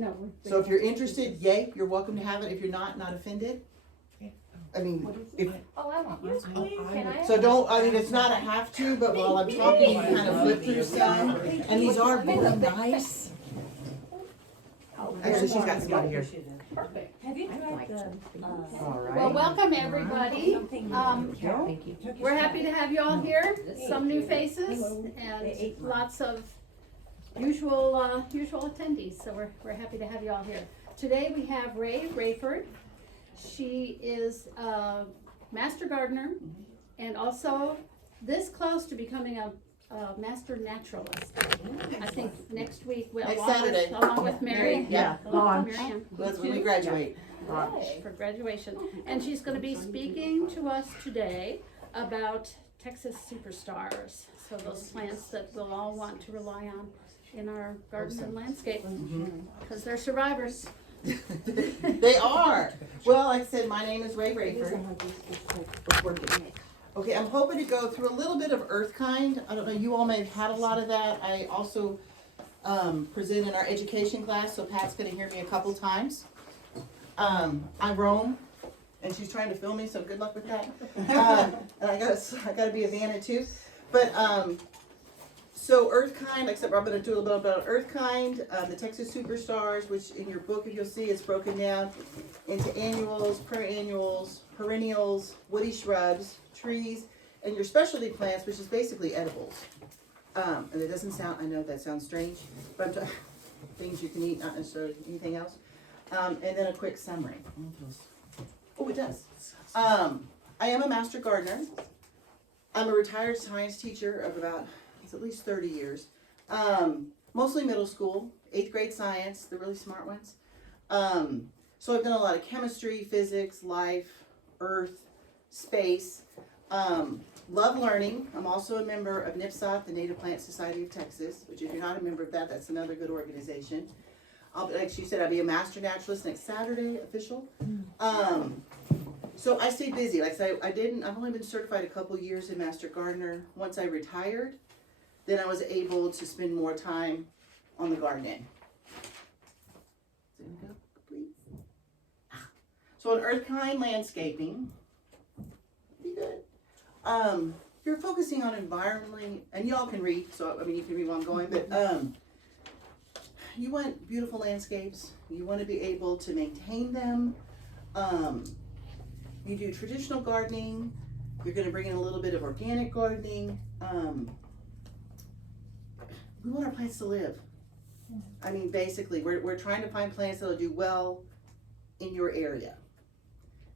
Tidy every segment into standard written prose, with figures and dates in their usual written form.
No. So if you're interested, yay, you're welcome to have it. If you're not offended. I mean, if, Oh, I want yours, please. Can I? so don't, I mean, it's not a have to, but while I'm talking, you kind of flip through some, and these are really nice. Actually, she's got some here. Perfect. Have you tried the, All right. Well, welcome everybody. Thank you. We're happy to have you all here. Some new faces and lots of usual attendees. So we're happy to have you all here. Today we have Rae Raiford. She is a master gardener and also this close to becoming a master naturalist. I think next week, Next Saturday. along with Mary. Yeah. Mary Ann. That's when we graduate. For graduation. And she's going to be speaking to us today about Texas superstars. So those plants that we'll all want to rely on in our garden and landscape because they're survivors. They are. Well, like I said, my name is Rae Raiford. Okay, I'm hoping to go through a little bit of earth kind. I don't know, you all may have had a lot of that. I also present in our education class, so Pat's gonna hear me a couple times. I roam, and she's trying to film me, so good luck with that. And I gotta be a Vanna too. But so earth kind, except I'm gonna do a little bit about earth kind, the Texas superstars, which in your book, if you'll see, it's broken down into annuals, perennials, woody shrubs, trees, and your specialty plants, which is basically edibles. And it doesn't sound, I know that sounds strange, but things you can eat, not necessarily anything else. And then a quick summary. Oh, it does. I am a master gardener. I'm a retired science teacher of about, it's at least 30 years. Mostly middle school, 8th grade science, the really smart ones. So I've done a lot of chemistry, physics, life, earth, space. Love learning. I'm also a member of NIPSOT, the Native Plant Society of Texas, which if you're not a member of that, that's another good organization. Like she said, I'll be a master naturalist next Saturday, official. So I stay busy. Like I said, I've only been certified a couple years in master gardener. Once I retired, then I was able to spend more time on the garden end. So on earth kind landscaping, be good. You're focusing on environmentally, and y'all can read, so I mean you can read while I'm going, but you want beautiful landscapes. You want to be able to maintain them. You do traditional gardening. You're going to bring in a little bit of organic gardening. We want our plants to live. I mean, basically, we're trying to find plants that'll do well in your area.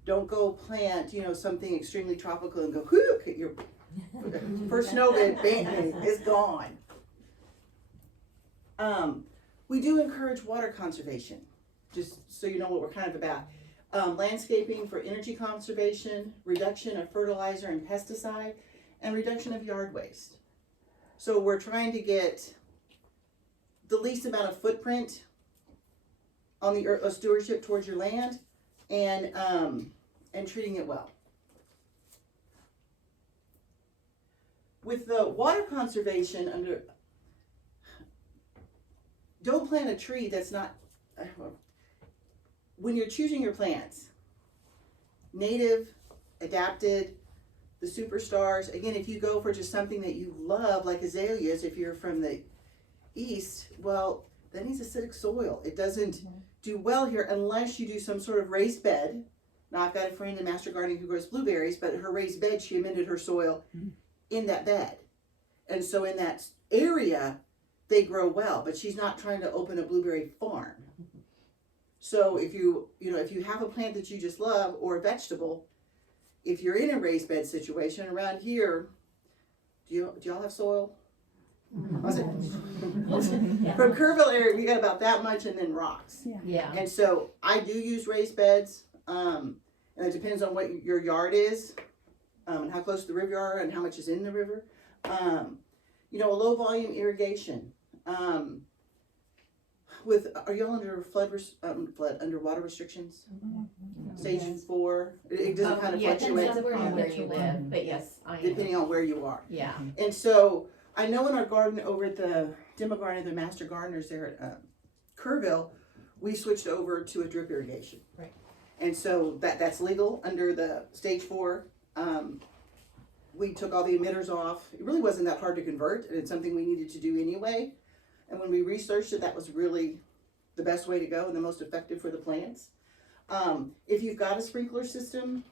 Don't go plant, something extremely tropical and go, whoo, your first snow bed, bang, it's gone. We do encourage water conservation, just so you know what we're kind of about. Landscaping for energy conservation, reduction of fertilizer and pesticide, and reduction of yard waste. So we're trying to get the least amount of footprint on the earth, stewardship towards your land, and treating it well. With the water conservation, don't plant a tree that's not, when you're choosing your plants, native, adapted, the superstars, again, if you go for just something that you love, like azaleas, if you're from the east, well, that needs acidic soil. It doesn't do well here unless you do some sort of raised bed. Now, I've got a friend in master gardening who grows blueberries, but her raised bed, she amended her soil in that bed. And so in that area, they grow well, but she's not trying to open a blueberry farm. So if you have a plant that you just love or a vegetable, if you're in a raised bed situation around here, do y'all have soil? From Kerrville area, we got about that much and then rocks. Yeah. And so I do use raised beds, and it depends on what your yard is, and how close to the river you are and how much is in the river. A low volume irrigation. Are y'all under underwater restrictions? Stage 4. It doesn't kind of fluctuate. Depends on where you live, but yes, I am. Depending on where you are. Yeah. And so I know in our garden over at the Demo Garden, the Master Gardeners there at Kerrville, we switched over to a drip irrigation. Right. And so that's legal under the stage 4. We took all the emitters off. It really wasn't that hard to convert, and it's something we needed to do anyway. And when we researched it, that was really the best way to go and the most effective for the plants. If you've got a sprinkler system,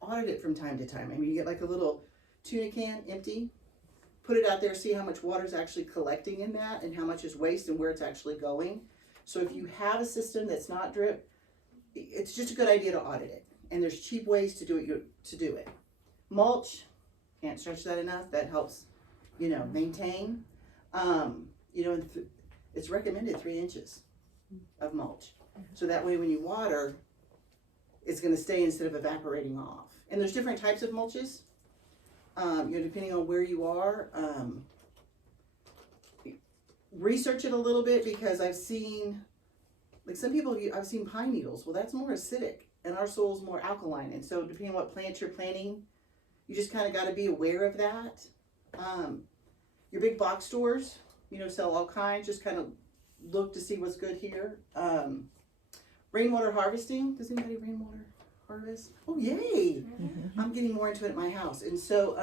audit it from time to time. I mean, you get like a little tuna can empty, put it out there, see how much water is actually collecting in that and how much is waste and where it's actually going. So if you have a system that's not drip, it's just a good idea to audit it. And there's cheap ways to do it. Mulch, can't stretch that enough. That helps, maintain. It's recommended 3 inches of mulch. So that way when you water, it's going to stay instead of evaporating off. And there's different types of mulches, depending on where you are. Research it a little bit, because I've seen, like some people, I've seen pine needles. Well, that's more acidic and our soil's more alkaline. And so depending on what plants you're planting, you just kind of got to be aware of that. Your big box stores, sell all kinds. Just kind of look to see what's good here. Rainwater harvesting. Does anybody rainwater harvest? Oh, yay! I'm getting more into it at my house. And so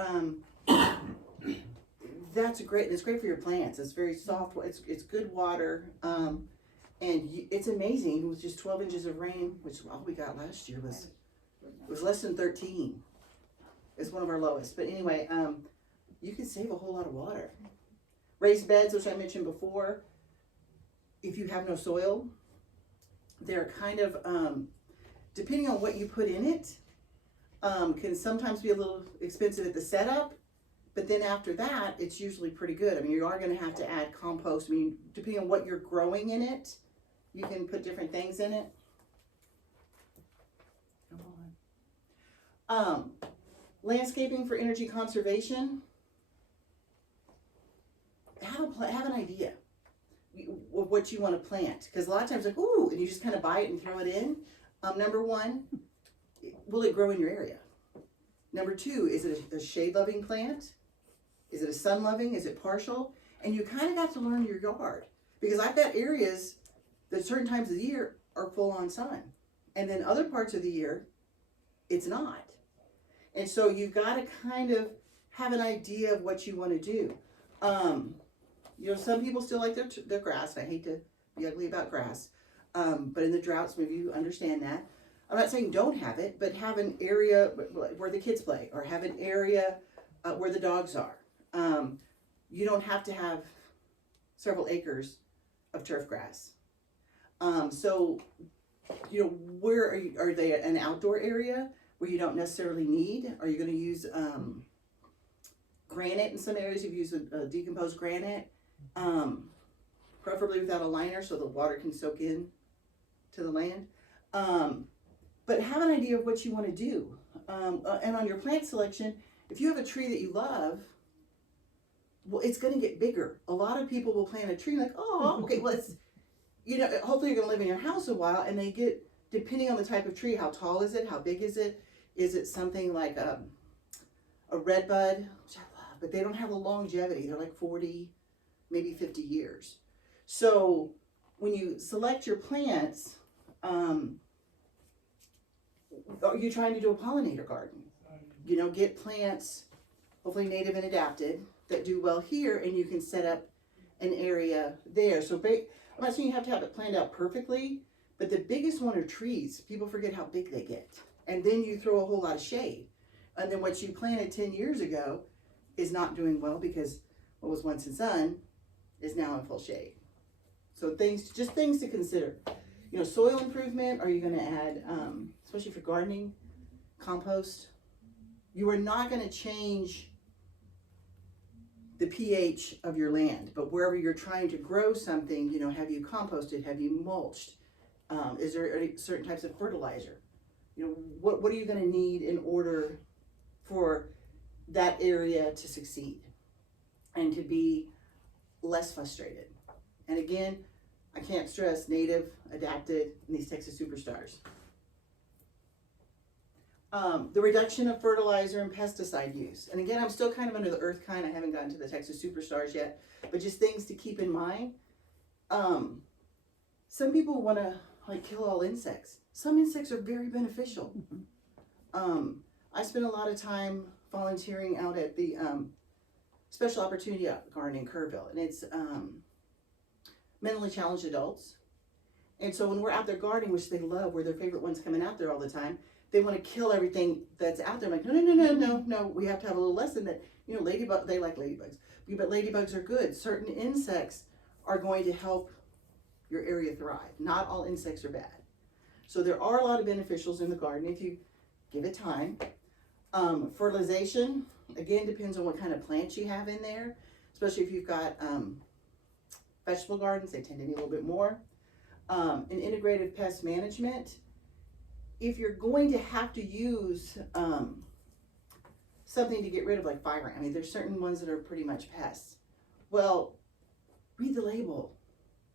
that's great. It's great for your plants. It's very soft. It's good water. And it's amazing. With just 12 inches of rain, which all we got last year was less than 13. It's one of our lowest. But anyway, you can save a whole lot of water. Raised beds, which I mentioned before, if you have no soil, they're kind of, depending on what you put in it, can sometimes be a little expensive at the setup, but then after that, it's usually pretty good. I mean, you are going to have to add compost. I mean, depending on what you're growing in it, you can put different things in it. Come on. Landscaping for energy conservation. Have an idea of what you want to plant, because a lot of times like, ooh, and you just kind of buy it and throw it in. Number 1, will it grow in your area? Number 2, is it a shade loving plant? Is it a sun loving? Is it partial? And you kind of got to learn your yard, because I've got areas that certain times of the year are full on sun, and then other parts of the year it's not. And so you've got to kind of have an idea of what you want to do. Some people still like their grass, and I hate to be ugly about grass, but in the droughts, maybe you understand that. I'm not saying don't have it, but have an area where the kids play, or have an area where the dogs are. You don't have to have several acres of turf grass. Where are they an outdoor area where you don't necessarily need? Are you going to use granite in some areas? You've used a decomposed granite, preferably without a liner so the water can soak in to the land. But have an idea of what you want to do. And on your plant selection, if you have a tree that you love, well, it's going to get bigger. A lot of people will plant a tree like, oh, okay, well, it's, hopefully you're going to live in your house a while, and they get, depending on the type of tree, how tall is it, how big is it? Is it something like a red bud, which I love, but they don't have a longevity. They're like 40, maybe 50 years. So when you select your plants, are you trying to do a pollinator garden? Get plants, hopefully native and adapted, that do well here, and you can set up an area there. So I'm not saying you have to have it planned out perfectly, but the biggest one are trees. People forget how big they get. And then you throw a whole lot of shade. And then what you planted 10 years ago is not doing well, because what was once in sun is now in full shade. So things to consider. Soil improvement, are you going to add, especially for gardening, compost? You are not going to change the pH of your land, but wherever you're trying to grow something, have you composted, have you mulched? Is there certain types of fertilizer? What are you going to need in order for that area to succeed and to be less frustrated? And again, I can't stress native, adapted, and these Texas superstars. The reduction of fertilizer and pesticide use. And again, I'm still kind of under the earth kind. I haven't gotten to the Texas superstars yet, but just things to keep in mind. some people want to like kill all insects. Some insects are very beneficial. I spend a lot of time volunteering out at the Special Opportunity Garden in Kerrville, and it's mentally challenged adults. And so when we're out there gardening, which they love, we're their favorite ones coming out there all the time, they want to kill everything that's out there. I'm like, no, we have to have a little lesson that, you know, they like ladybugs, but ladybugs are good. Certain insects are going to help your area thrive. Not all insects are bad. So there are a lot of beneficials in the garden if you give it time. Fertilization, again, depends on what kind of plants you have in there, especially if you've got vegetable gardens, they tend to need a little bit more. An integrated pest management, if you're going to have to use something to get rid of like fire, I mean, there's certain ones that are pretty much pests. Well, read the label,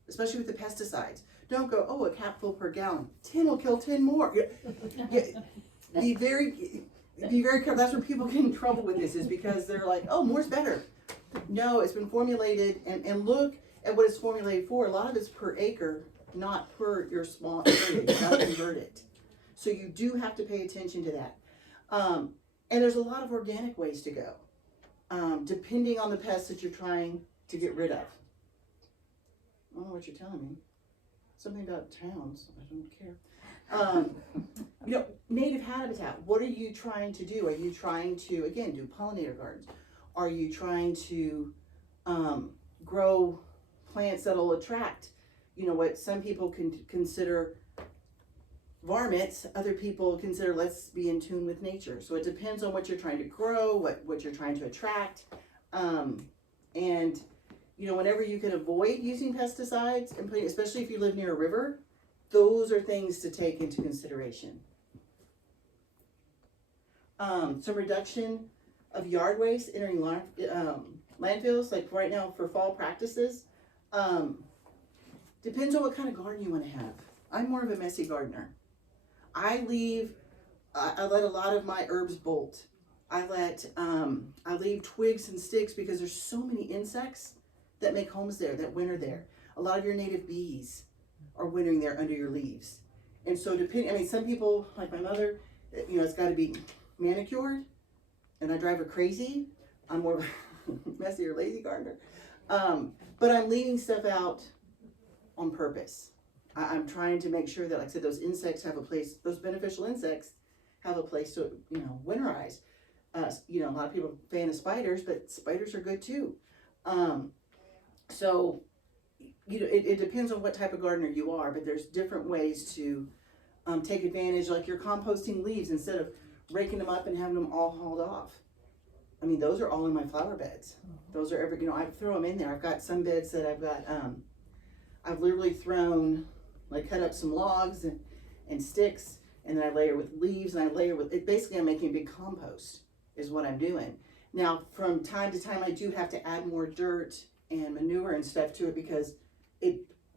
especially with the pesticides. Don't go, oh, a capful per gallon. 10 will kill 10 more. Be very careful. That's where people get in trouble with this, is because they're like, oh, more's better. No, it's been formulated, and look at what it's formulated for. A lot of it's per acre, not per your small area. You gotta convert it. So you do have to pay attention to that. And there's a lot of organic ways to go, depending on the pests that you're trying to get rid of. I don't know what you're telling me. Something about towns. I don't care. You know, native habitat. What are you trying to do? Are you trying to, again, do pollinator gardens? Are you trying to grow plants that'll attract, you know, what some people can consider varmints, other people consider let's be in tune with nature. So it depends on what you're trying to grow, what you're trying to attract. And, you know, whenever you can avoid using pesticides, and especially if you live near a river, those are things to take into consideration. Some reduction of yard waste entering landfills, like right now for fall practices. Depends on what kind of garden you want to have. I'm more of a messy gardener. I let a lot of my herbs bolt. I leave twigs and sticks because there's so many insects that make homes there, that winter there. A lot of your native bees are wintering there under your leaves. And so some people, like my mother, you know, it's got to be manicured, and I drive her crazy. I'm more of a messy or lazy gardener. But I'm leaving stuff out on purpose. I'm trying to make sure that, like I said, those insects have a place, those beneficial insects have a place to, you know, winterize. You know, a lot of people are a fan of spiders, but spiders are good too. So, you know, it depends on what type of gardener you are, but there's different ways to take advantage, like you're composting leaves instead of raking them up and having them all hauled off. I mean, those are all in my flower beds. Those are you know, I throw them in there. I've got some beds that I've got, I've literally thrown, like cut up some logs and sticks, and then I layer with leaves, and I layer with, basically I'm making a big compost is what I'm doing. Now, from time to time, I do have to add more dirt and manure and stuff to it because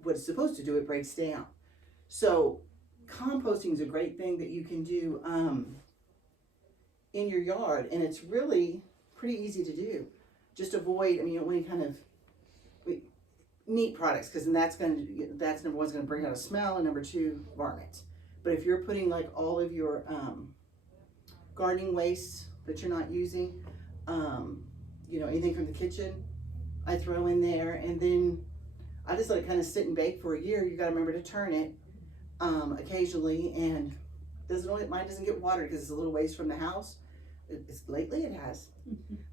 what it's supposed to do, it breaks down. So composting is a great thing that you can do in your yard, and it's really pretty easy to do. Just avoid, I mean, you don't want any kind of meat products, because then that's number one, is going to bring out a smell, and number two, varmint. But if you're putting like all of your gardening waste that you're not using, you know, anything from the kitchen, I throw in there, and then I just let it kind of sit and bake for a year. You got to remember to turn it occasionally, and mine doesn't get watered because it's a little ways from the house. Lately it has,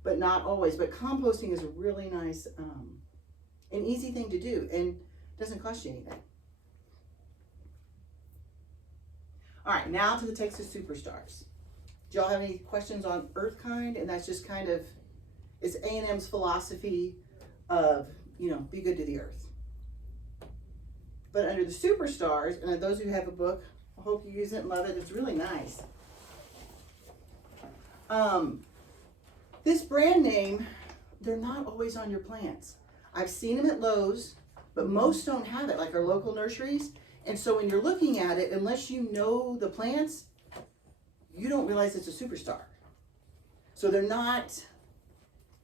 but not always. But composting is a really nice an easy thing to do, and doesn't cost you anything. All right, now to the Texas Superstars. Do y'all have any questions on Earthkind? And that's just kind of, it's A&M's philosophy of, you know, be good to the earth. But under the Superstars, and those who have a book, I hope you use it and love it. It's really nice. This brand name, they're not always on your plants. I've seen them at Lowe's, but most don't have it, like our local nurseries. And so when you're looking at it, unless you know the plants, you don't realize it's a Superstar. So they're not,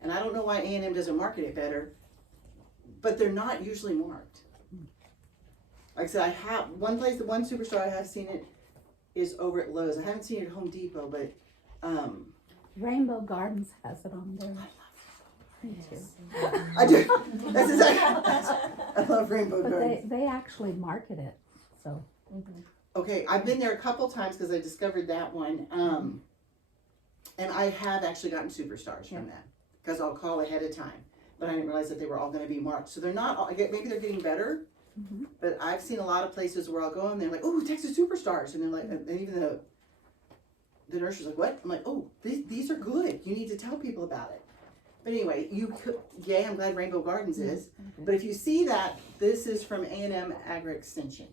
and I don't know why A&M doesn't market it better, but they're not usually marked. like I said, I have, one place, the one superstar I have seen it is over at Lowe's. I haven't seen it at Home Depot, but, Rainbow Gardens has it on there. Me too. I do, that's exactly, I love Rainbow But Gardens. they actually market it, so. Okay, I've been there a couple times because I discovered that one, and I have actually gotten superstars from that, because I'll call ahead of time, but I didn't realize that they were all gonna be marked, so they're not, all, maybe they're getting better, but I've seen a lot of places where I'll go and they're like, oh, Texas superstars, and they're like, and even the nursery's like, what? I'm like, oh, these are good, you need to tell people about it. But anyway, you could, yay, I'm glad Rainbow Gardens is, but if you see that, this is from A&M Agri Extension.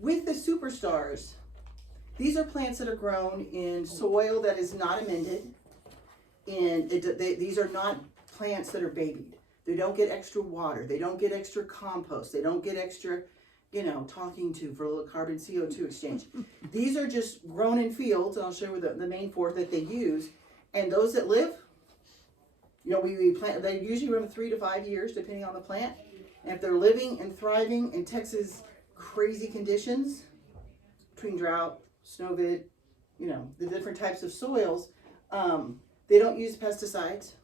With the superstars, these are plants that are grown in soil that is not amended, and these are not plants that are babied. They don't get extra water, they don't get extra compost, they don't get extra, talking to for a little carbon CO2 exchange. These are just grown in fields, and I'll show you the main four that they use, and those that live, we plant, they usually run 3 to 5 years depending on the plant. And if they're living and thriving in Texas crazy conditions, between drought, snow vid, the different types of soils, they don't use pesticides.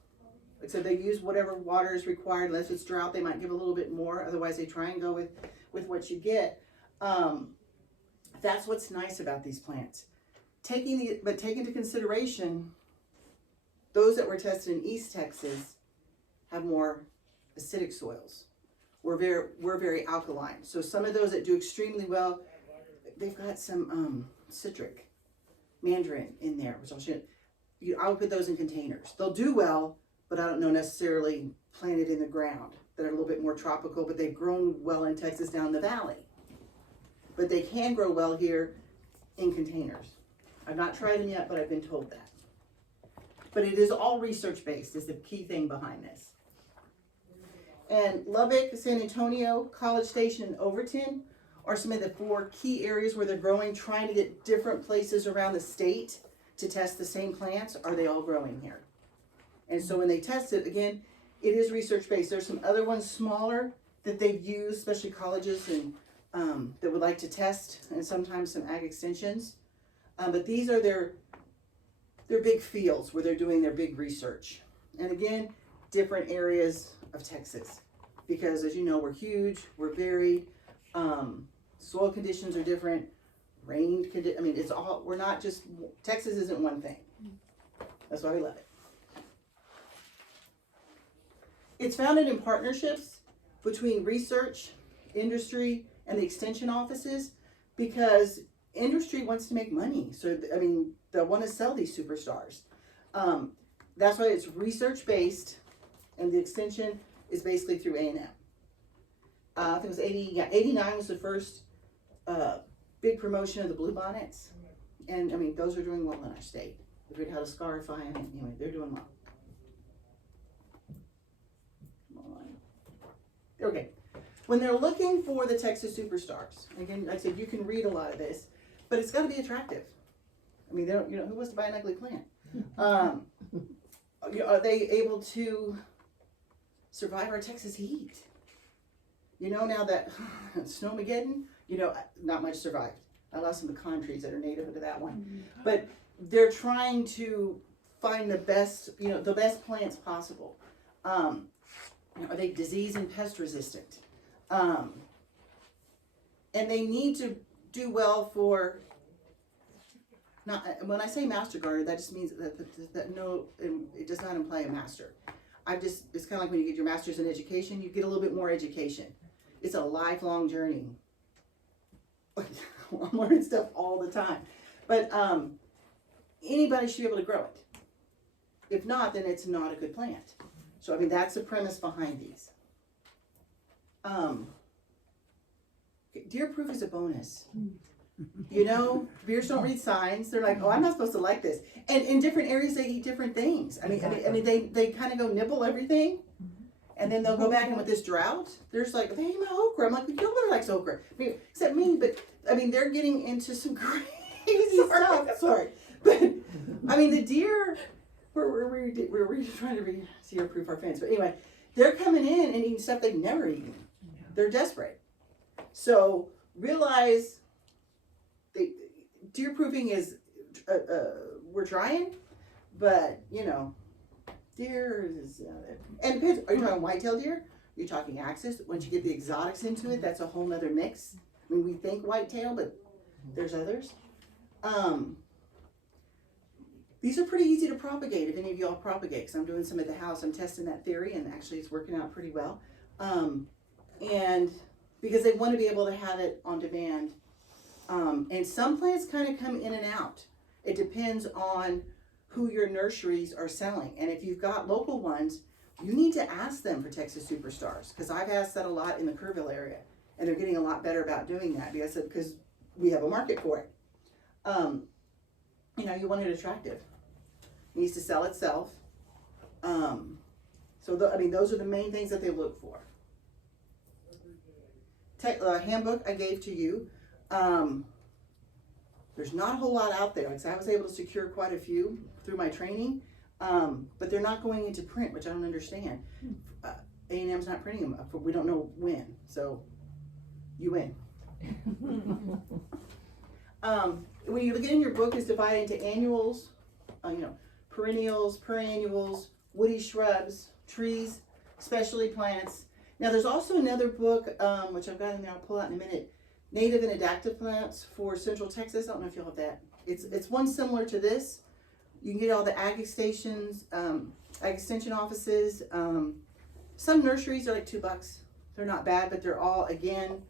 Like I said, they use whatever water is required. Unless it's drought, they might give a little bit more. Otherwise, they try and go with what you get. That's what's nice about these plants. Take into consideration, those that were tested in East Texas have more acidic soils. We're very alkaline. So some of those that do extremely well, they've got some citric mandarin in there, which I'll show you. I would put those in containers. They'll do well, but I don't know necessarily planted in the ground. That are a little bit more tropical, but they've grown well in Texas down the valley. But they can grow well here in containers. I've not tried them yet, but I've been told that. But it is all research-based is the key thing behind this. And Lubbock, San Antonio, College Station, and Overton are some of the 4 key areas where they're growing, trying to get different places around the state to test the same plants. Are they all growing here? And so when they test it, again, it is research-based. There's some other ones smaller that they've used, especially colleges and that would like to test, and sometimes some ag extensions. But these are their big fields where they're doing their big research. And again, different areas of Texas, because as you know, we're huge, we're varied, soil conditions are different, it's all, we're not just, Texas isn't one thing. That's why we love it. It's founded in partnerships between research, industry, and the extension offices, because industry wants to make money. So, they want to sell these superstars. That's why it's research-based, and the extension is basically through A&M. I think it was 89 was the first big promotion of the bluebonnets. And, those are doing well in our state. If we had a scarify, anyway, they're doing well. Okay, when they're looking for the Texas superstars, again, like I said, you can read a lot of this, but it's got to be attractive. They don't, who wants to buy an ugly plant? Are they able to survive our Texas heat? Now that Snowmageddon, not much survived. I lost some pecan trees that are native to that one, but they're trying to find the best, the best plants possible. Are they disease and pest resistant? And they need to do well for, when I say master gardener, that just means that no, it does not imply a master. It's kind of like when you get your master's in education, you get a little bit more education. It's a lifelong journey. I'm learning stuff all the time. But anybody should be able to grow it. If not, then it's not a good plant. So, that's the premise behind these. Deer proof is a bonus. Beers don't read signs. They're like, oh, I'm not supposed to like this. And in different areas, they eat different things. They kind of go nibble everything. And then they'll go back, and with this drought, there's like, they ate my okra. I'm like, nobody likes okra. Except me, but, they're getting into some crazy stuff. Sorry. But, the deer, we're trying to deer proof our fence. But anyway, they're coming in and eating stuff they've never eaten. They're desperate. So realize deer proofing is, we're trying, but deer is, and it depends, are you talking white-tailed deer? You're talking axis. Once you get the exotics into it, that's a whole nother mix. I mean, we think white-tail, but there's others. These are pretty easy to propagate if any of y'all propagate, because I'm doing some at the house. I'm testing that theory, and actually it's working out pretty well. And because they want to be able to have it on demand. And some plants kind of come in and out. It depends on who your nurseries are selling. And if you've got local ones, you need to ask them for Texas Superstars, because I've asked that a lot in the Kerrville area, and they're getting a lot better about doing that because we have a market for it. You want it attractive. It needs to sell itself. Those are the main things that they look for. Handbook I gave to you. There's not a whole lot out there. Like I said, I was able to secure quite a few through my training, but they're not going into print, which I don't understand. A&M's not printing them, but we don't know when, so you win. When you get in your book, it's divided into annuals, perennials, perennials, woody shrubs, trees, specialty plants. Now there's also another book, which I've got in there, I'll pull out in a minute, native and adaptive plants for Central Texas. I don't know if you'll have that. It's one similar to this. You can get all the ag stations, ag extension offices. Some nurseries are like $2. They're not bad, but they're all, again,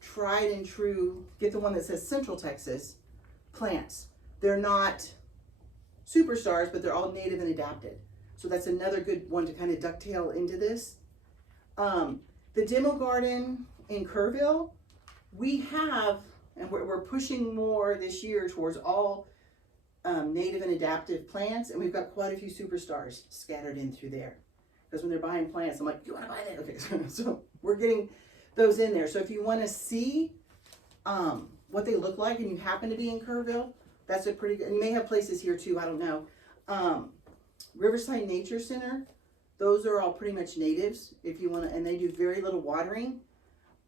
tried and true. Get the one that says Central Texas plants. They're not superstars, but they're all native and adapted. So that's another good one to kind of ducktail into this. The demo garden in Kerrville, we have, and we're pushing more this year towards all native and adaptive plants, and we've got quite a few superstars scattered in through there. Because when they're buying plants, I'm like, you want to buy that? Okay, so we're getting those in there. So if you want to see what they look like and you happen to be in Kerrville, that's a pretty good, and you may have places here too, I don't know. Riverside Nature Center, those are all pretty much natives if you want to, and they do very little watering.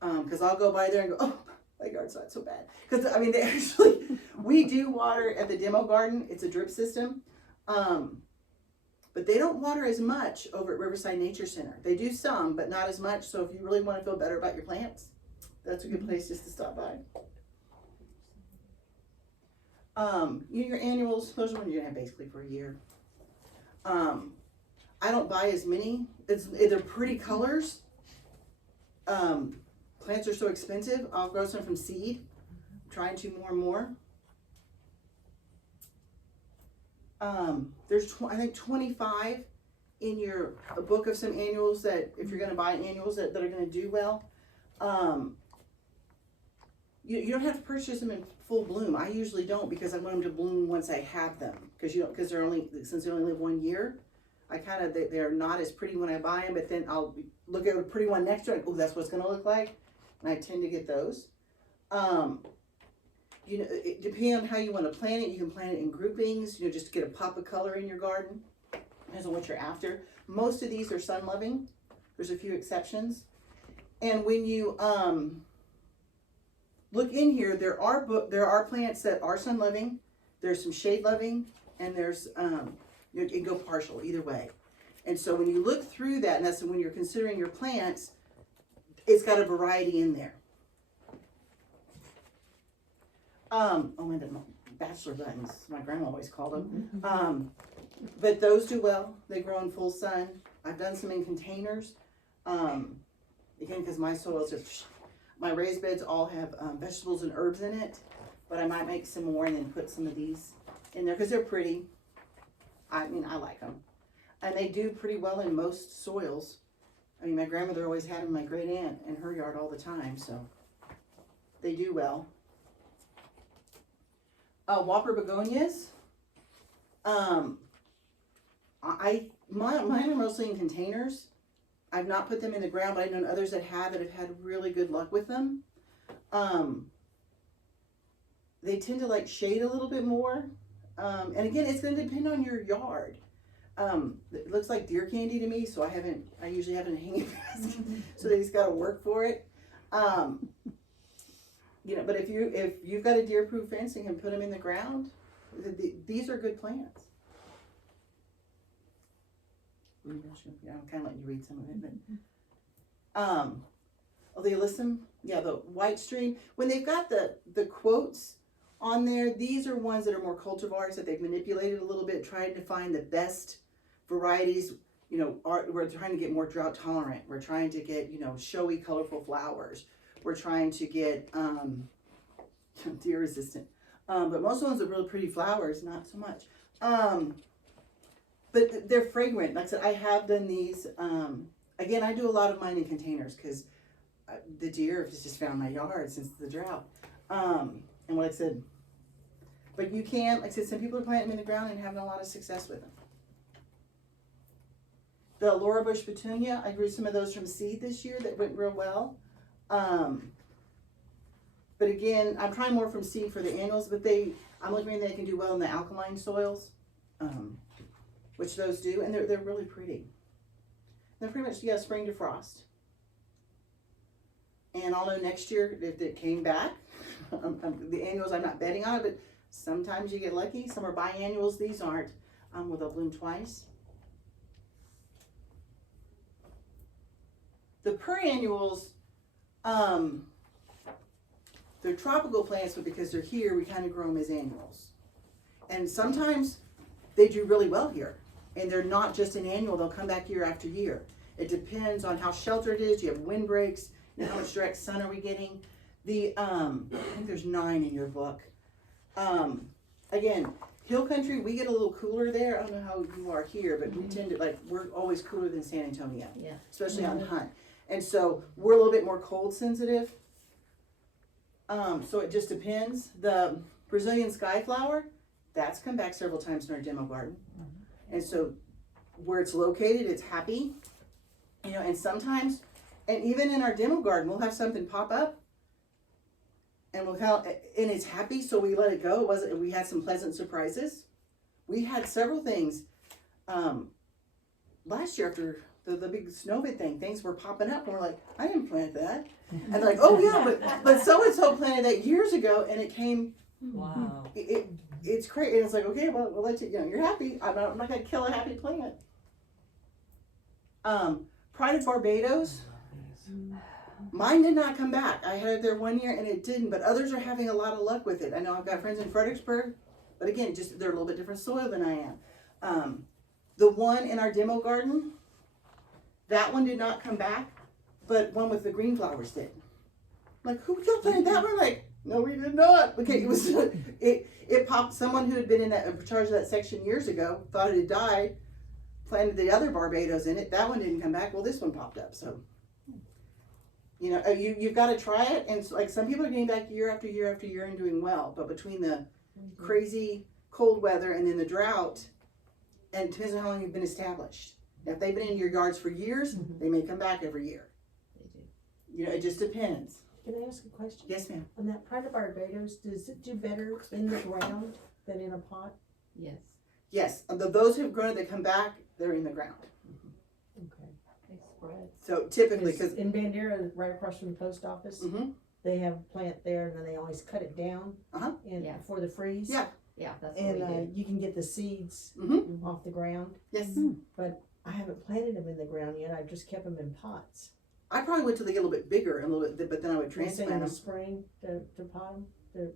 Because I'll go by there and go, oh, my yard's not so bad. Because they actually, we do water at the demo garden. It's a drip system. But they don't water as much over at Riverside Nature Center. They do some, but not as much. So if you really want to feel better about your plants, that's a good place just to stop by. Your annuals, those are ones you're gonna have basically for a year. I don't buy as many. They're pretty colors. Plants are so expensive. I'll grow some from seed. I'm trying to more and more. There's I think 25 in your book of some annuals that if you're going to buy annuals that are going to do well. You don't have to purchase them in full bloom. I usually don't, because I want them to bloom once I have them, because since they only live 1 year. They're not as pretty when I buy them, but then I'll look at a pretty one next to it. Oh, that's what it's going to look like, and I tend to get those. It depends on how you want to plant it. You can plant it in groupings, just to get a pop of color in your garden. Depends on what you're after. Most of these are sun loving. There's a few exceptions. And when you look in here, there are plants that are sun loving. There's some shade loving, and there's it can go partial either way. And so when you look through that, and that's when you're considering your plants, it's got a variety in there. And the bachelor buttons, my grandma always called them. But those do well. They grow in full sun. I've done some in containers. Again, because my soils my raised beds all have vegetables and herbs in it, but I might make some more and then put some of these in there because they're pretty. I like them. And they do pretty well in most soils. My grandmother always had them, my great aunt, in her yard all the time, so they do well. Whopper begonias. Mine are mostly in containers. I've not put them in the ground, but I've known others that have had really good luck with them. They tend to like shade a little bit more. And again, it's going to depend on your yard. It looks like deer candy to me, so I usually haven't hanging basket, so they just gotta work for it. You know, but if you've got a deer-proof fence and can put them in the ground, these are good plants. I'm kind of letting you read some of it, but the alyssum, yeah, the white stream. When they've got the quotes on there, these are ones that are more cultivars that they've manipulated a little bit, trying to find the best varieties. You know, we're trying to get more drought tolerant. We're trying to get, you know, showy, colorful flowers. We're trying to get deer resistant. But most of the ones are really pretty flowers, not so much. But they're fragrant. Like I said, I have done these. Again, I do a lot of mine in containers because the deer have just found my yard since the drought. And like I said, but you can, like I said, some people are planting them in the ground and having a lot of success with them. The Laura Bush petunia, I grew some of those from seed this year that went real well. But again, I'm trying more from seed for the annuals, but I'm looking at they can do well in the alkaline soils, which those do, and they're really pretty. They're pretty much, yeah, spring to frost. And I'll know next year if it came back. The annuals, I'm not betting on it, but sometimes you get lucky. Some are biannuals, these aren't, where they'll bloom twice. The perennials, they're tropical plants, but because they're here, we kind of grow them as annuals. And sometimes they do really well here. And they're not just an annual, they'll come back year after year. It depends on how sheltered it is, you have wind breaks, and how much direct sun are we getting. I think there's 9 in your book. Again, hill country, we get a little cooler there. I don't know how you are here, but we tend to, we're always cooler than San Antonio. Yeah. Especially on hunt. And so we're a little bit more cold sensitive. So it just depends. The Brazilian skyflower, that's come back several times in our demo garden. And so where it's located, it's happy. You know, and sometimes, and even in our demo garden, we'll have something pop up and and it's happy, so we let it go. We had some pleasant surprises. We had several things last year after the big snowbit thing. Things were popping up, and we're like, I didn't plant that. And they're like, oh yeah, but so and so planted that years ago, and it came. Wow. It's crazy, and it's like, okay, well, we'll let you. You know, you're happy. I'm not gonna kill a happy plant. Pride of Barbados. Mine did not come back. I had it there one year and it didn't, but others are having a lot of luck with it. I know I've got friends in Fredericksburg, but again, just they're a little bit different soil than I am. The one in our demo garden, that one did not come back, but one with the green flowers did. I'm like, who y'all planted that one? Like, no, we did not. Okay, it was it popped. Someone who had been in charge of that section years ago thought it had died, planted the other Barbados in it. That one didn't come back. Well, this one popped up. So, you know, you've got to try it. And so, like, some people are getting back year after year after year and doing well. But between the crazy cold weather and then the drought, and it depends on how long you've been established. Now, if they've been in your yards for years, they may come back every year. They do. You know, it just depends. Can I ask a question? Yes, ma'am. On that Pride of Barbados, does it do better in the ground than in a pot? Yes. Yes, those who've grown it, they come back, they're in the ground. Okay. They spread. So typically, because in Bandera, right across from the post office, they have a plant there, and then they always cut it down Yeah. before the freeze. Yeah. Yeah, that's what we do. And you can get the seeds off the ground. yes, But I haven't planted them in the ground yet. I've just kept them in pots. I probably wait till they get a little bit bigger and a little bit, but then I would You're saying transplant in them. the spring to pot them?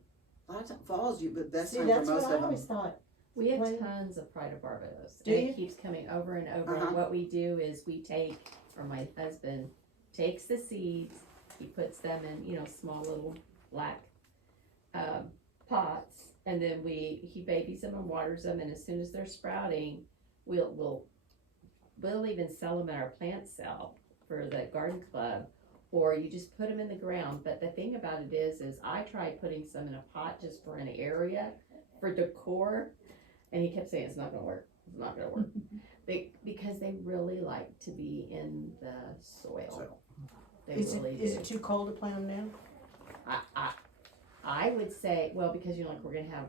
A lot of times falls, but that's See, time that's for most what I of always them. thought. We have Plant- tons of Pride of Barbados. Do and you? it keeps coming over and over. Uh-huh. And what we do is we take, or my husband takes the seeds, he puts them in, you know, small little black pots, and then he babies them and waters them, and as soon as they're sprouting, we'll even sell them at our plant sale for the garden club, or you just put them in the ground. But the thing about it is I tried putting some in a pot just for an area for decor, and he kept saying it's not gonna work. It's not gonna work. Because they really like to be in the soil. They Is really it do. too cold to plant them now? I would say, well, because you know, like we're gonna have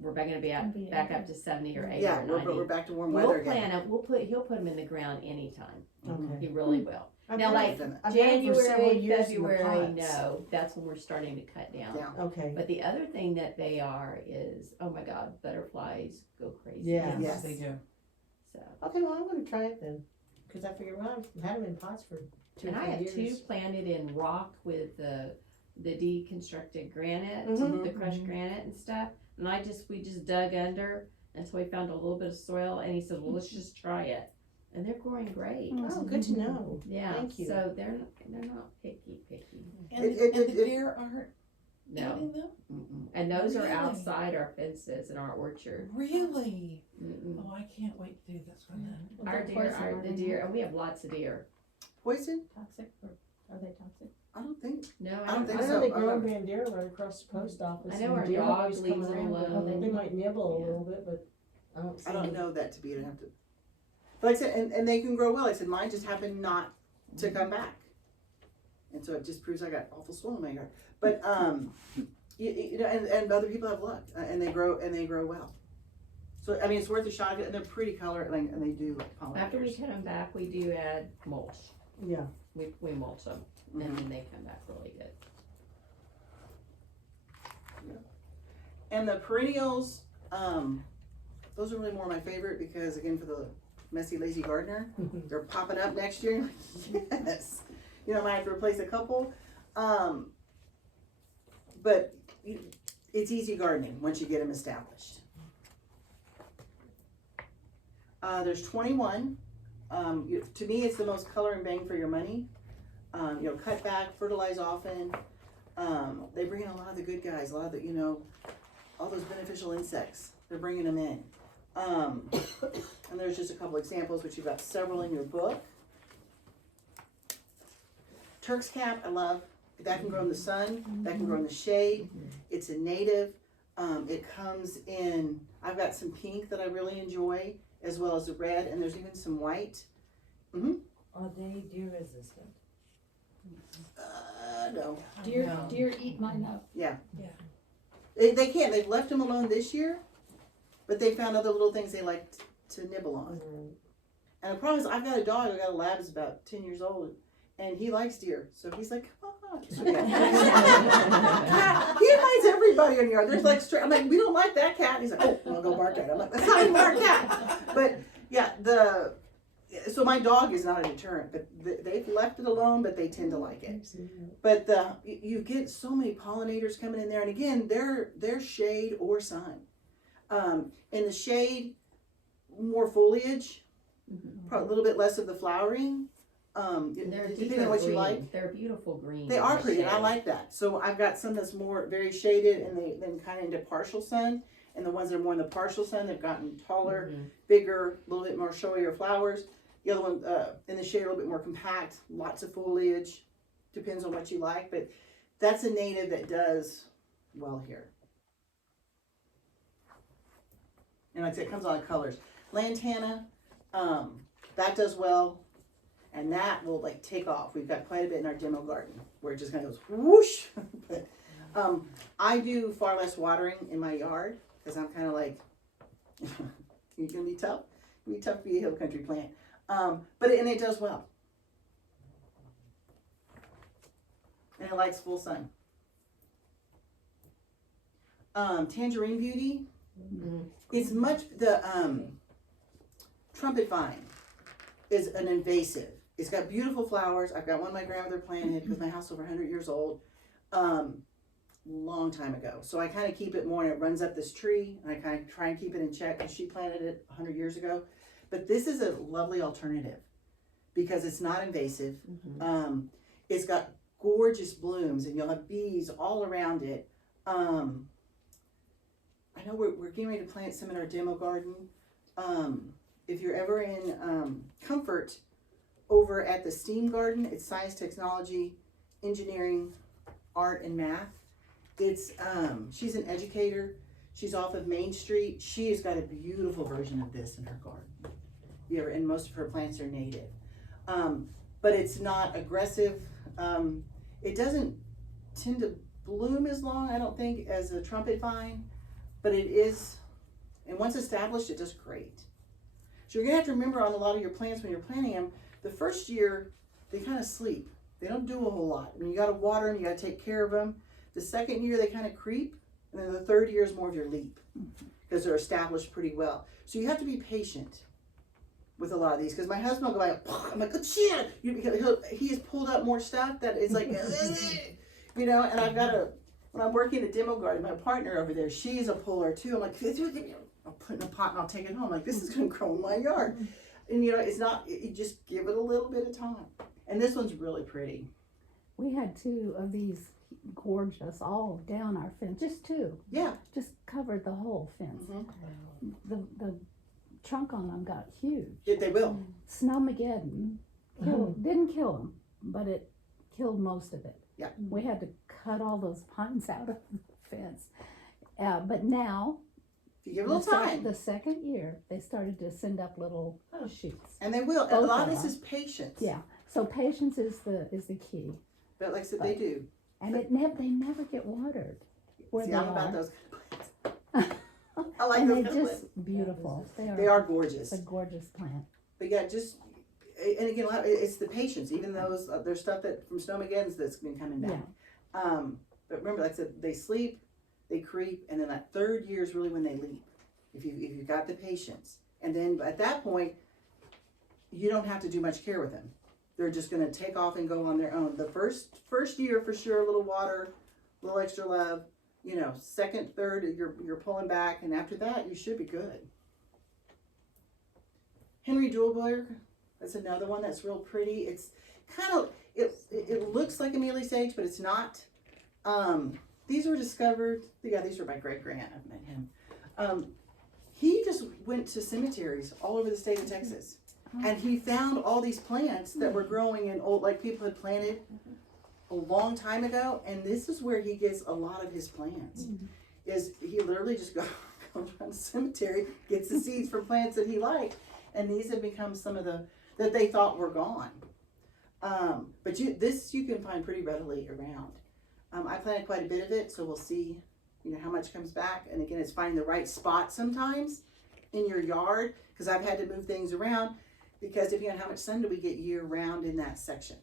we're back gonna be back up to 70 or 80 Yeah, or 90. we're back to warm We'll weather again. plan it, he'll put them in the ground anytime, Okay. he really will. I've Now, had like, them- I've had them for several January, years in the February, pots. no, that's when we're starting to cut down. Yeah. Okay, But the other thing that they are is, oh my God, butterflies go crazy. Yeah. Yes. They do. So, okay, well, I'm gonna try it then, cause I figured, well, I've had them in pots for 2 or and I 3 have years. 2 planted in rock with the deconstructed granite, Mhm. the crushed granite and stuff. And we just dug under until we found a little bit of soil, and he said, well, let's just try it. And they're growing great. Oh, good to know. Yeah, Thank you. so they're not picky. And, It- the it- deer aren't No. eating them? Mm-mm. And those are Really? outside our fences in our orchard. Really? Mm-mm. Oh, I can't wait to do this one then. Well, Our they're deer, poison, the deer, and we have lots of deer. Poison? Toxic, or are they toxic? I don't think. No, I don't think I so. know they I grow don't- bandera right across the post office. I know and our deer dog always leaves come them around, but alone. They might nibble a Yeah. little bit, but I don't see. I don't know that to be. I'd have to. But like I said, and they can grow well. I said mine just happened not to come back, and so it just proves I got awful soil in my yard. But you know, and other people have luck, and they grow well. So I mean, it's worth a shot. And they're pretty color, and they do like pollinators. After we cut them back, we do add mulch. Yeah. We mulch them, Mhm. and then they come back really good. And the perennials, those are really more my favorite because again, for the messy, lazy gardener, they're popping up next year. Yes, you know, I might have to replace a couple, but it's easy gardening once you get them established. There's 21. To me, it's the most color and bang for your money. You know, cut back, fertilize often. They bring in a lot of the good guys, a lot of the, you know, all those beneficial insects. They're bringing them in. And there's just a couple examples, which you've got several in your book. Turk's cap, I love. That can grow in the sun. That can grow in the shade. It's a native. It comes in, I've got some pink that I really enjoy, as well as the red, and there's even some white. Are they deer resistant? No. Deer eat mine up. They can't. They've left them alone this year, but they found other little things they like to nibble on. And the problem is, I've got a dog. I've got a lab that's about 10 years old, and he likes deer. So he's like, come on. He invites everybody in the yard. There's like, I'm like, we don't like that cat. And he's like, oh, I'll go bark at it. I'm like, that's not even our cat. But yeah, so my dog is not a deterrent, but they've left it alone, but they tend to like it. But you get so many pollinators coming in there, and again, they're shade or sun. In the shade, more foliage, probably a little bit less of the flowering. They're Depending on what you like. They're beautiful green. They in are the pretty, and I shade. like that. So I've got some that's more very shaded, and then kind of into partial sun. And the ones that are more in the partial sun, they've gotten taller, bigger, a little bit more showier flowers. The other one in the shade, a little bit more compact, lots of foliage. Depends on what you like, but that's a native that does well here. And like I said, it comes on colors. Lantana, that does well, and that will like take off. We've got quite a bit in our demo garden where it just kind of goes whoosh. But I do far less watering in my yard because I'm kind of like, you're gonna be tough. It's gonna be tough to be a hill country plant. But it does well. And it likes full sun. Tangerine Beauty. It's the trumpet vine is an invasive. It's got beautiful flowers. I've got one my grandmother planted because my house is over 100 years old. Long time ago. So I kind of keep it more, and it runs up this tree, and I kind of try and keep it in check because she planted it 100 years ago. But this is a lovely alternative because it's not invasive. It's got gorgeous blooms, and you'll have bees all around it. I know we're getting ready to plant some in our demo garden. If you're ever in Comfort, over at the STEAM garden, it's science, technology, engineering, art, and math. It's she's an educator. She's off of Main Street. She has got a beautiful version of this in her garden. And most of her plants are native. But it's not aggressive. It doesn't tend to bloom as long, I don't think, as a trumpet vine. but it is, and once established, it does great. So you're gonna have to remember on a lot of your plants when you're planting them, the first year, they kind of sleep. They don't do a whole lot. I mean, you gotta water them, you gotta take care of them. The second year, they kind of creep, and then the third year is more of your leap, because they're established pretty well. So you have to be patient with a lot of these, because my husband will go like, I'm like, good shit, because he has pulled up more stuff that is like, you know, and I've got to, when I'm working at demo garden, my partner over there, she's a puller too. I'm like, I'll put it in a pot and I'll take it home. Like, this is going to grow in my yard. And you know, it's not, you just give it a little bit of time. And this one's really pretty. We had 2 of these gorgeous all down our fence, just 2, Yeah. just covered the whole fence. Mm-hmm. The trunk on them got huge. They will. Snowmageddon didn't kill them, but it killed most of it. Yeah. We had to cut all those pines out of the fence. But now, If you give it a little time. the second year, they started to send up little shoots. And they will. And a lot of this is patience. Yeah. So patience is the key. But like I said, they do. And they never get watered where See, they I'm are. about those plants. I like And those they're kind of just beautiful. plants. They are gorgeous. It's a gorgeous plant. But yeah, just, and again, it's the patience. Even those, there's stuff that from Snowmageddon's that's been coming back. But remember, like I said, they sleep, they creep, and then that third year is really when they leap. If you've got the patience, and then at that point, you don't have to do much care with them. They're just going to take off and go on their own. The first year for sure, a little water, a little extra love. You know, second, third, you're pulling back, and after that, you should be good. Henry Jewelberg, that's another one that's real pretty. It's kind of, it looks like a mealy sage, but it's not. These were discovered, yeah, these were by Greg Grant, I've met him. He just went to cemeteries all over the state of Texas, and he found all these plants that were growing in old, like people had planted a long time ago, and this is where he gets a lot of his plants. Is he literally just goes around the cemetery, gets the seeds from plants that he liked, and these have become some of the that they thought were gone. But this you can find pretty readily around. I planted quite a bit of it, so we'll see, you know, how much comes back. And again, it's finding the right spot sometimes in your yard, because I've had to move things around because depending on how much sun do we get year round in that section.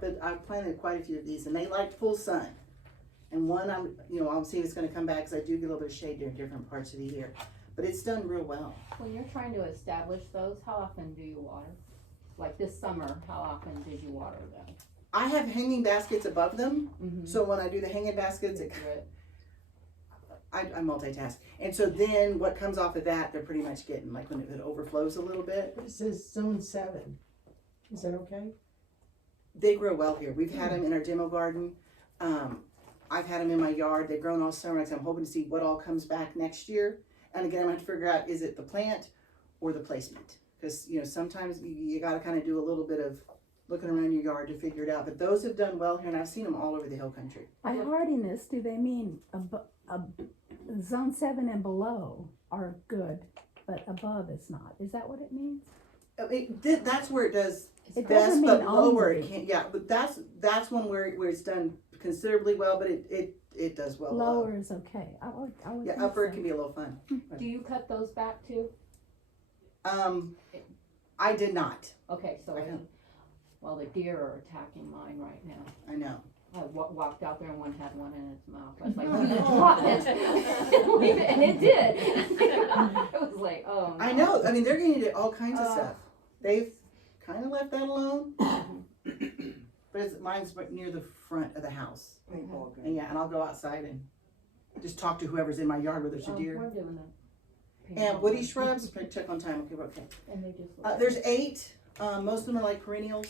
But I've planted quite a few of these, and they like full sun. And one, I'll see if it's going to come back, because I do get a little bit of shade during different parts of the year. But it's done real well. When you're trying to establish those, how often do you water? Like this summer, how often did you water them? I have hanging baskets above them, so when I do the hanging baskets, I multitask. And so then what comes off of that, they're pretty much getting, like when it overflows a little bit. But it says zone 7. Is that okay? They grow well here. We've had them in our demo garden. I've had them in my yard. They've grown all summer. So I'm hoping to see what all comes back next year. And again, I'm going to figure out, is it the plant or the placement? Because, sometimes you got to kind of do a little bit of looking around your yard to figure it out. But those have done well here, and I've seen them all over the hill country. By hardiness, do they mean zone 7 and below are good, but above is not? Is that what it means? That's where it does It best, doesn't but mean lower only. it can't. Yeah, but that's one where it's done considerably well, but it does well. Lower is okay. I would Yeah, think upper so. can be a little fun. Do you cut those back too? I did not. Okay, so, Okay. well, the deer are attacking mine right now. I know. I walked out there and one had one in its mouth. I was like, you drop it. And it did. It was like, oh. I know. I mean, they're getting into all kinds of stuff. They've kind of left that alone. But mine's near the front of the house. And yeah, and I'll go outside and just talk to whoever's in my yard, whether it's a deer. We're doing that. And woody shrubs, check on time. Okay. And they just. There's 8. Most of them are like perennials.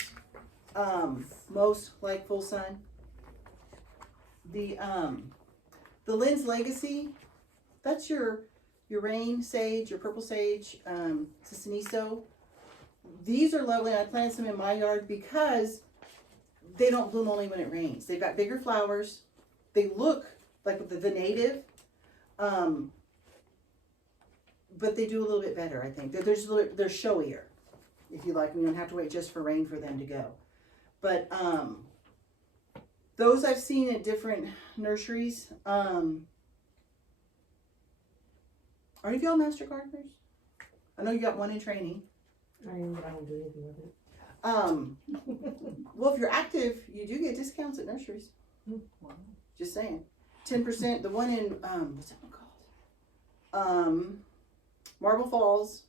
Most like full sun. The Lynn's Legacy, that's your rain sage, your purple sage, Ciciniso. These are lovely. I planted some in my yard because they don't bloom only when it rains. They've got bigger flowers. They look like the native, but they do a little bit better, I think. They're showier, if you like. You don't have to wait just for rain for them to go. But those I've seen at different nurseries. Are any of y'all master gardeners? I know you got one in training. I am, but I don't do anything with it. Well, if you're active, you do get discounts at nurseries. Just saying. 10%, the one in, what's that one called? Marble Falls,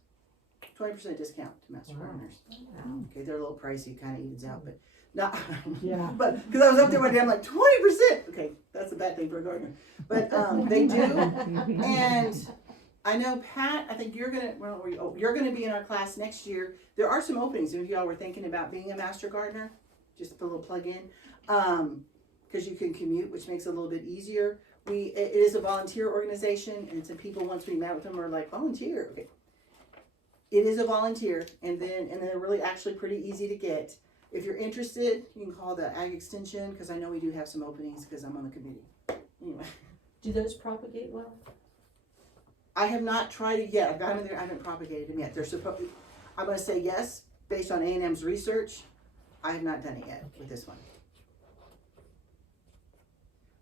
20% discount to master Wow. gardeners. Wow. Okay, they're a little pricey, kind of evens out, but not, Yeah. but, cause I was up there one day, I'm like, 20%. Okay, that's a bad thing for a gardener. But, they do, and I know Pat, I think you're gonna, you're gonna be in our class next year. There are some openings, if y'all were thinking about being a master gardener, just to put a little plug in. Cause you can commute, which makes it a little bit easier. It is a volunteer organization, and some people, once we met with them, are like, volunteer, okay. It is a volunteer, and they're really actually pretty easy to get. If you're interested, you can call the Ag Extension, cause I know we do have some openings, cause I'm on the committee. Anyway. Do those propagate well? I have not tried it yet. I've got them there. I haven't propagated them yet. They're supposed. I'm going to say yes based on A&M's research. I have not done it yet with this one.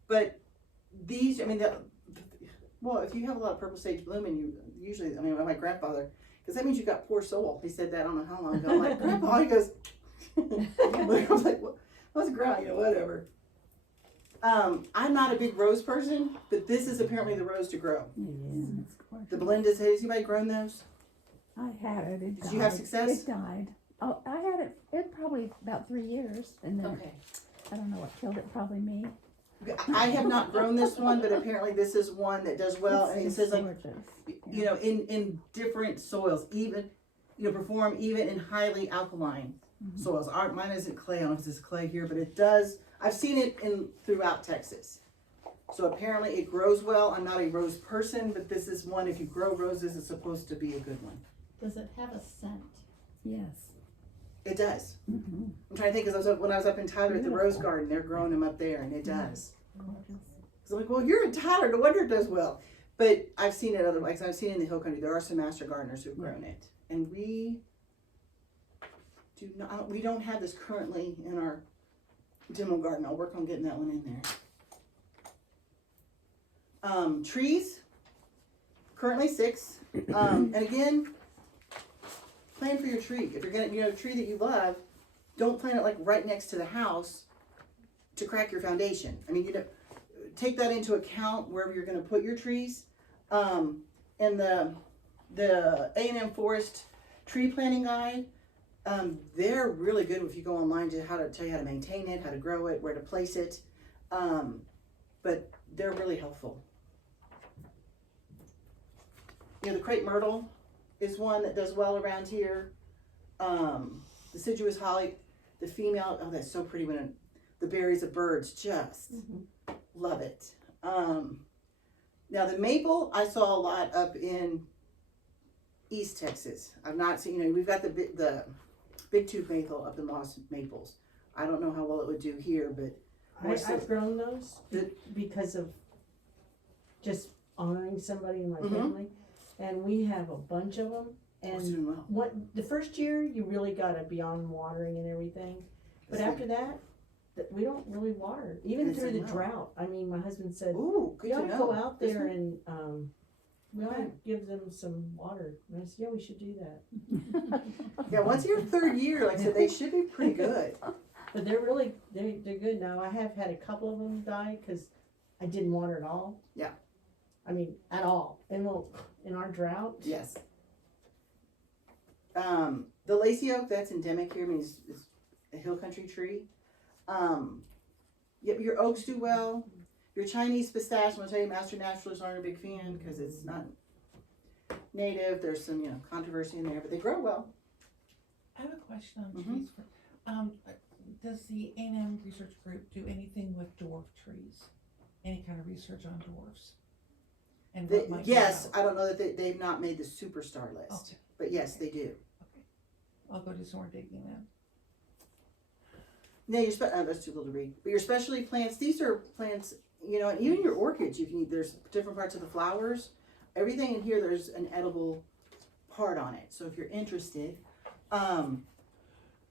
But these, I mean, well, if you have a lot of purple sage blooming, you usually, I mean, my grandfather, because that means you've got poor soul. He said that I don't know how long ago. I'm like, Grandpa, he goes. I was like, what's ground? You know, whatever. I'm not a big rose person, but this is apparently the rose to grow. Yeah, it's gorgeous. The Belinda's, has anybody grown those? I had it. It Did died. you have success? It died. Oh, I had it. It probably about 3 years, and then Okay. I don't know what killed it. Probably me. I have not grown this one, but apparently this is one that does well, It's and it just says like, gorgeous. you know, in different soils, even, you know, perform even in highly alkaline soils. Mine isn't clay, I don't know if this is clay here, but it does, I've seen it throughout Texas. So apparently it grows well. I'm not a rose person, but this is one, if you grow roses, it's supposed to be a good one. Does it have a scent? Yes. It does. Mm-hmm. I'm trying to think, because when I was up in Tyler at the Rose Beautiful. Garden, they're growing them up there, and it does. Gorgeous. So I'm like, well, you're in Tyler, no wonder it does well. But I've seen it other, like I've seen it in the Hill Country. There are some master gardeners who've grown it, and we do not. We don't have this currently in our demo garden. I'll work on getting that one in there. Trees, currently 6. And again, plan for your tree. If you're gonna, you know, a tree that you love, don't plant it like right next to the house to crack your foundation. I mean, you know, take that into account wherever you're gonna put your trees. And the A&M Forest tree planting guide, they're really good if you go online to tell you how to maintain it, how to grow it, where to place it. But they're really helpful. You know, the crepe myrtle is one that does well around here. Deciduous holly, the female, oh, that's so pretty when the berries of birds, just love it. Now the maple, I saw a lot up in East Texas. I've not seen, you know, we've got the big tooth maple up in Lost Maples. I don't know how well it would do here, but I've grown those The- because of just honoring somebody in my Mhm. family, and we have a bunch of them. it's And doing well. the first year you really gotta be on watering and everything, but That's after that, we don't really water, even It's through the doing well. drought. I mean, my husband said, Ooh, good we to ought to know. go out This there one? and, we ought Okay. to give them some water. And I said, yeah, we should do that. Yeah, once your 3rd year, like I said, they should be pretty good. But they're really, they're good now. I have had a couple of them die because I didn't water at all. Yeah. I mean, at all. And well, in our drought. Yes. The lacy oak, that's endemic here. I mean, it's a hill country tree. Yep, your oaks do well. Your Chinese pistache, I'm gonna tell you, master naturalists aren't a big fan because it's not native. There's some, you know, controversy in there, but they grow well. I have a question on Mhm. trees. Does the A&M research group do anything with dwarf trees? Any kind of research on dwarfs? And what might be Yes, out? I don't know that they've not made the superstar list, Okay, but yes, they do. I'll go do some more digging then. No, that's too little to read. But your specialty plants, these are plants, you know, and even your orchids, you can eat, there's different parts of the flowers. Everything in here, there's an edible part on it. So if you're interested,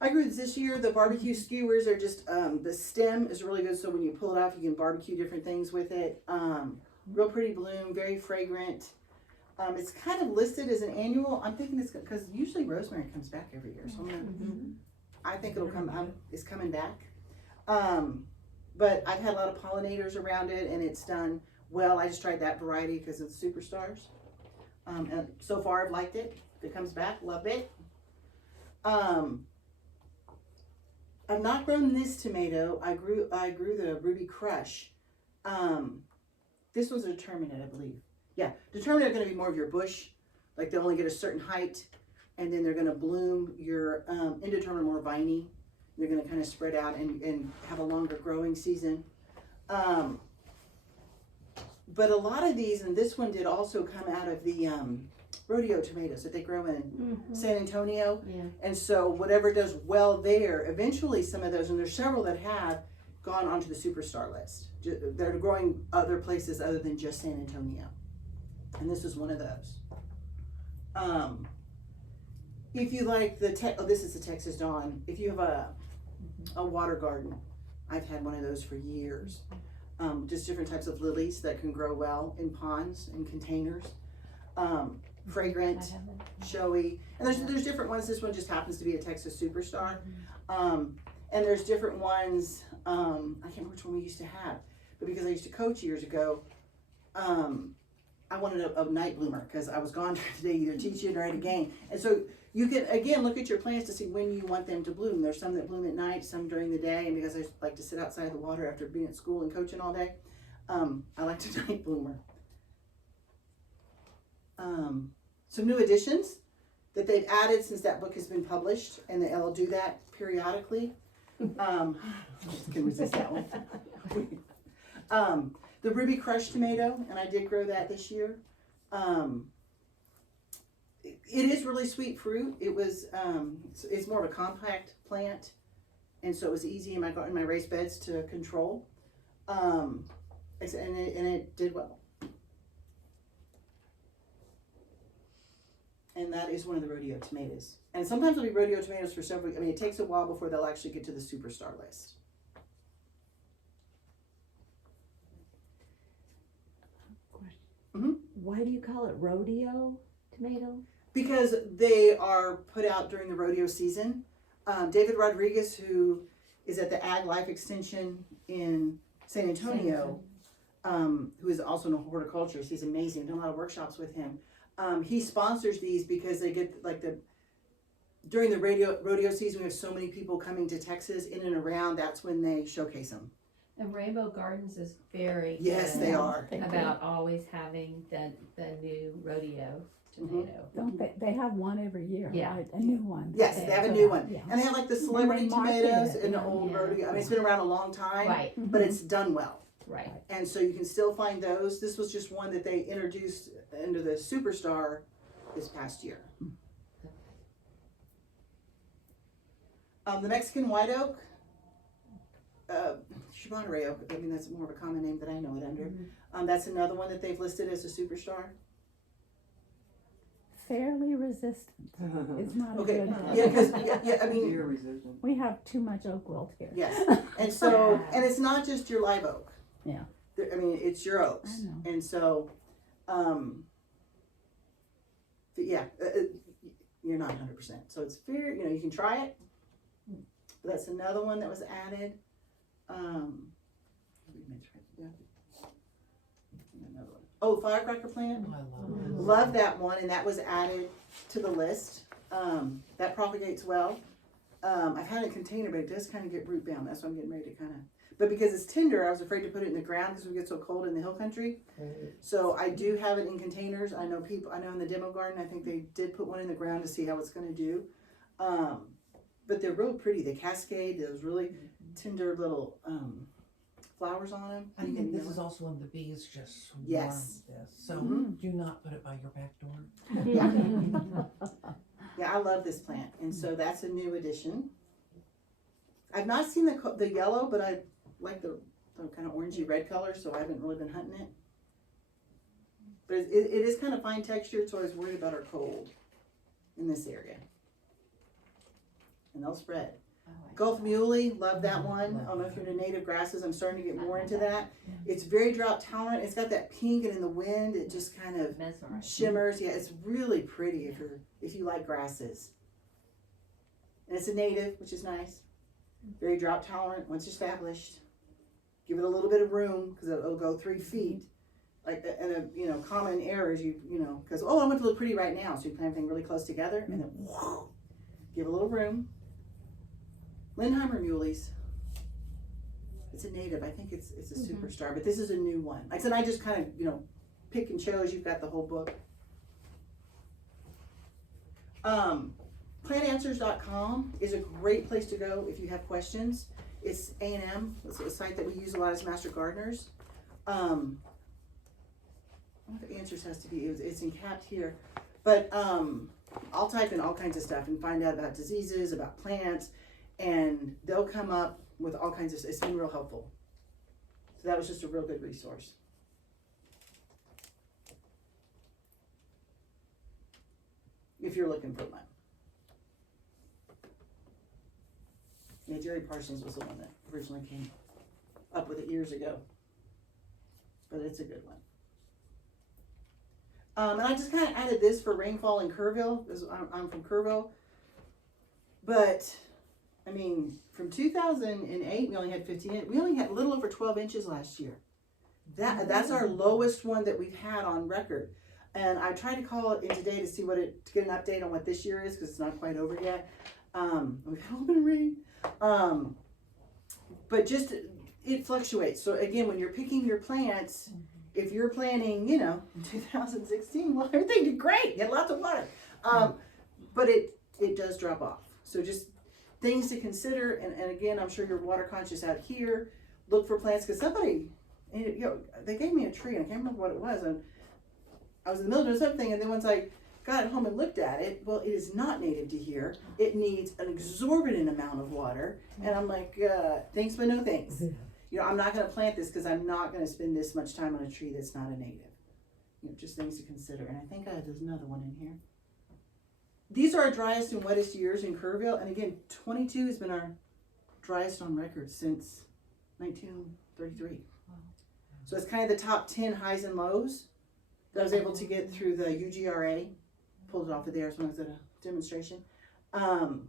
I grew this year. The barbecue skewers are just, the stem is really good. So when you pull it off, you can barbecue different things with it. Real pretty bloom, very fragrant. It's kind of listed as an annual. I'm thinking it's because usually rosemary comes back every year, so I think it'll come up. It's coming back. But I've had a lot of pollinators around it, and it's done well. I just tried that variety because it's superstars. And so far I've liked it. If it comes back, love it. I've not grown this tomato. I grew the Ruby Crush. This was a determinate, I believe. Yeah, determinate are going to be more of your bush. Like they'll only get a certain height, and then they're going to bloom. Your indeterminate more viney. They're going to kind of spread out and have a longer growing season. But a lot of these, and this one did also come out of the rodeo tomatoes that they grow in San Antonio. Yeah. And so whatever does well there, eventually some of those, and there's several that have gone onto the superstar list. They're growing other places other than just San Antonio. And this is one of those. If you like this is the Texas Dawn. If you have a water garden, I've had one of those for years. Just different types of lilies that can grow well in ponds and containers. Fragrant, showy, and there's different ones. This one just happens to be a Texas Superstar. And there's different ones. I can't remember which one we used to have, but because I used to coach years ago, I wanted a night bloomer because I was gone during the day either teaching or at a game. And so you can again look at your plants to see when you want them to bloom. There's some that bloom at night, some during the day, and because I like to sit outside the water after being at school and coaching all day, I like a night bloomer. Some new additions that they've added since that book has been published, and they'll do that periodically. Just can resist that one. The Ruby Crush tomato, and I did grow that this year. It is really sweet fruit. It was, it's more of a compact plant, and so it was easy in my raised beds to control. And it did well. And that is one of the rodeo tomatoes. And sometimes it'll be rodeo tomatoes for several, it takes a while before they'll actually get to the superstar list. Why do you call it rodeo tomato? Because they are put out during the rodeo season. David Rodriguez, who is at the Ag Life Extension in San Antonio, who is also in horticulture, he's amazing. I've done a lot of workshops with him. He sponsors these because they get during the rodeo season, we have so many people coming to Texas in and around. That's when they showcase them. And Rainbow Gardens is very Yes, good they are. about always having the new rodeo tomato. Don't they have one every year, Yeah. right? A new one. Yes, they have a new one. Yeah. And they have like the celebrity And they market tomatoes it, and the yeah. old Yeah. rodeo. It's been around a long time, Right, but it's done well. right. And so you can still find those. This was just one that they introduced into the Superstar this past year. The Mexican white oak, Shibanaray oak, that's more of a common name that I know it under. That's another one that they've listed as a Superstar. Fairly resistant. It's not a Okay, good yeah, thing. because, We have too much oak wilt here. yes. And so, and it's not just your live oak. Yeah. It's your oaks. I know. And so, you're not 100%. So it's fair, you can try it. But that's another one that was added. Oh, firecracker plant. I love Love that one, and that was added to the list. That propagates well. I've had it in a container, but it does kind of get root bound. That's why I'm getting ready to but because it's tender, I was afraid to put it in the ground because we get so cold in the hill country. So I do have it in containers. I know in the demo garden, I think they did put one in the ground to see how it's going to do. But they're real pretty. They cascade. Those really tender little flowers on them. I think this is also one of the bees just swarm Yes. this. So do not put it by your back door. Yeah, I love this plant, and so that's a new addition. I've not seen the yellow, but I like the kind of orangey red color, so I haven't really been hunting it. But it is kind of fine textured, so I was worried about our cold in this area. And they'll spread. Gulf Muley, love that one. I don't know if you're into native grasses, I'm starting to get more into that. It's very drought tolerant, it's got that pink, and in the wind, it just kind of shimmers. Yeah, it's really pretty if you like grasses. And it's a native, which is nice. Very drought tolerant once established. Give it a little bit of room, because it'll go 3 feet. Like, and a common error is because, I want it to look pretty right now, so you plant everything really close together, and then whoo, give a little room. Lindheimer muleys. It's a native. I think it's a superstar, but this is a new one. Like I said, I just kind of, pick and chose. You've got the whole book. Plantanswers.com is a great place to go if you have questions. It's A&M. It's a site that we use a lot as master gardeners. What the answers has to be, it's encapped here. But I'll type in all kinds of stuff and find out about diseases, about plants, and they'll come up with all kinds of, it's been real helpful. So that was just a real good resource. If you're looking for one. Yeah, Jerry Parsons was the one that originally came up with it years ago. But it's a good one. And I just kind of added this for rainfall in Kerrville, because I'm from Kerrville. But, I mean, from 2008, we only had 15 inches. We only had a little over 12 inches last year. That's our lowest one that we've had on record. And I tried to call it in today to get an update on what this year is, because it's not quite over yet. We've had a little bit of rain. But just, it fluctuates. So again, when you're picking your plants, if you're planting, in 2016, well, everything did great. You had lots of water. But it does drop off. So just things to consider. And again, I'm sure you're water conscious out here. Look for plants, because somebody, they gave me a tree, and I can't remember what it was. And I was in the middle of doing something, and then once I got it home and looked at it, well, it is not native to here. It needs an exorbitant amount of water. And I'm like, thanks, but no thanks. I'm not going to plant this because I'm not going to spend this much time on a tree that's not a native. Just things to consider. And I think there's another one in here. These are our driest and wettest years in Kerrville. And again, 22 has been our driest on record since 1933. Wow. So it's kind of the top 10 highs and lows that I was able to get through the UGRA. Pulled it off of there when I was at a demonstration. And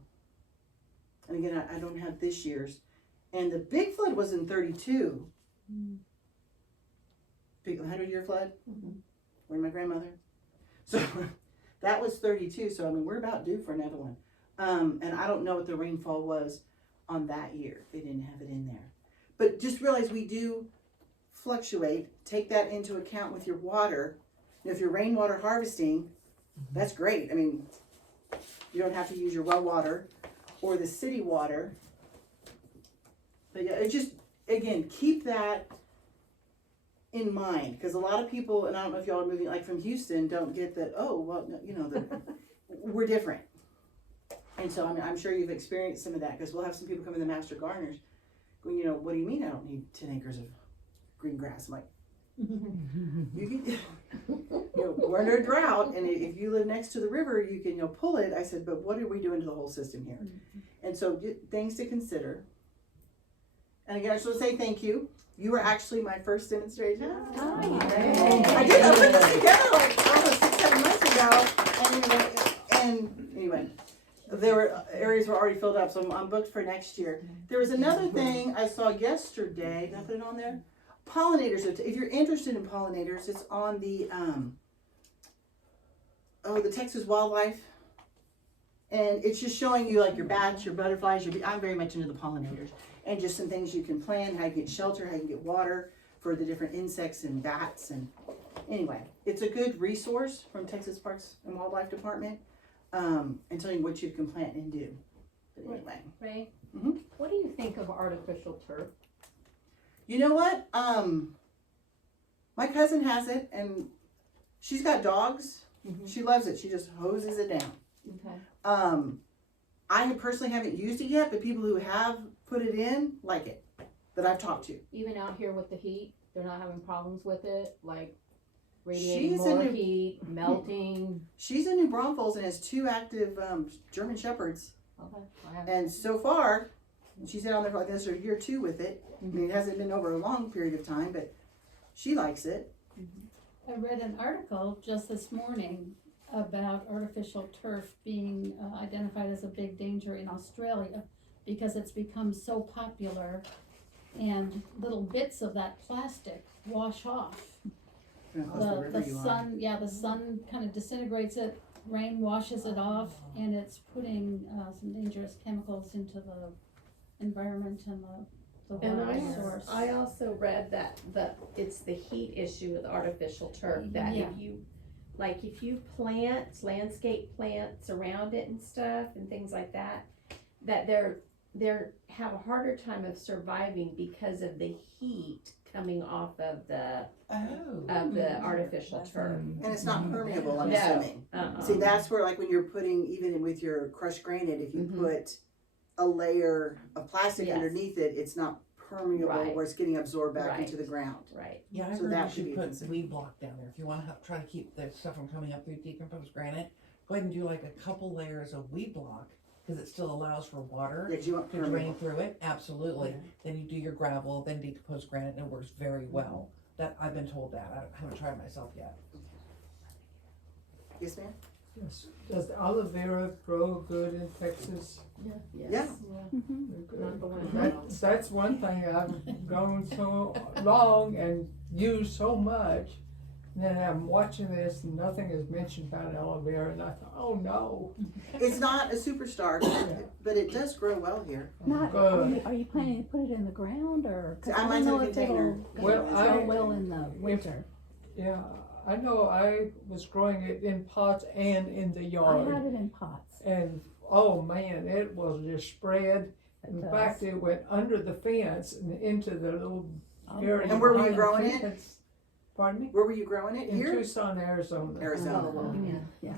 again, I don't have this year's. And the big flood was in 32. Big 100-year flood. Where my grandmother. So that was 32. So I mean, we're about due for another one. And I don't know what the rainfall was on that year. They didn't have it in there. But just realize we do fluctuate. Take that into account with your water. If you're rainwater harvesting, that's great. I mean, you don't have to use your well water or the city water. But yeah, it just, again, keep that in mind, because a lot of people, and I don't know if y'all are moving like from Houston, don't get that, we're different. And so, I mean, I'm sure you've experienced some of that, because we'll have some people come in the master gardeners going, what do you mean I don't need 10 acres of green grass? I'm like, you can, we're under a drought, and if you live next to the river, you can, pull it. I said, but what are we doing to the whole system here? And so things to consider. And again, I just want to say thank you. You were actually my first demonstration. I put this together like almost 6-7 months ago. And anyway, there were areas were already filled up, so I'm booked for next year. There was another thing I saw yesterday. Did I put it on there? Pollinators. If you're interested in pollinators, it's on the the Texas Wildlife. And it's just showing you like your bats, your butterflies. I'm very much into the pollinators. And just some things you can plan, how you get shelter, how you get water for the different insects and bats. And anyway, it's a good resource from Texas Parks and Wildlife Department, and telling you what you can plant and do. But anyway. Ray, What do you think of artificial turf? You know what? My cousin has it, and she's got dogs. She loves it. She just hoses it down. Okay. I personally haven't used it yet, but people who have put it in like it, that I've talked to. Even out here with the heat, they're not having problems with it, like radiating She's more heat, melting. She's in New Braunfels and has 2 active German Shepherds Okay. I have- And so far, she's been on there for, I guess, her year 2 with it. I mean, it hasn't been over a long period of time, but she likes it. I read an article just this morning about artificial turf being identified as a big danger in Australia because it's become so popular and little bits of that plastic wash off. The sun, the sun kind of disintegrates it, rain washes it off, and it's putting some dangerous chemicals into the environment and the And water source. I also read that it's the heat issue with artificial turf, that Yeah. if you plant, landscape plants around it and stuff and things like that, that they're have a harder time of surviving because of the heat coming off of the artificial turf. And it's not permeable, I'm No. assuming. See, that's where, like, when you're putting, even with your crushed granite, if you Mhm. put a layer of plastic Yes. underneath it, it's not permeable Right. where it's getting absorbed back Right. into the ground. Right. Yeah, I So heard that you could be should a put concern. weed block down there if you wanna try to keep the stuff from coming up through decomposed granite. Go ahead and do like a couple layers of weed block, cause it still allows for water Yeah, 'cause you want to drain permeable. through it, absolutely. Then you do your gravel, then decomposed granite, and it works very well. That, I've been told that, I haven't tried it myself yet. Yes, ma'am? Yes. Does aloe vera grow good in Texas? Yeah. Not the one That's one thing I've grown so long and used so much. And then I'm watching this and nothing is mentioned about aloe vera and I thought, oh no. It's not a superstar, but it does grow well here. Not, Good. are you planning to put it in the ground or? 'Cause I Mine's don't in a know if container. it'll Well, grow well in the winter. Yeah, I know I was growing it in pots and in the I yard. had it in pots. And, oh man, it was just spread. It In does. fact, it went under the fence and into the little Oh, area. And where were you behind the growing it? fence. Pardon me? Where were you growing it? In Here? Tucson, Arizona. Arizona. Yeah.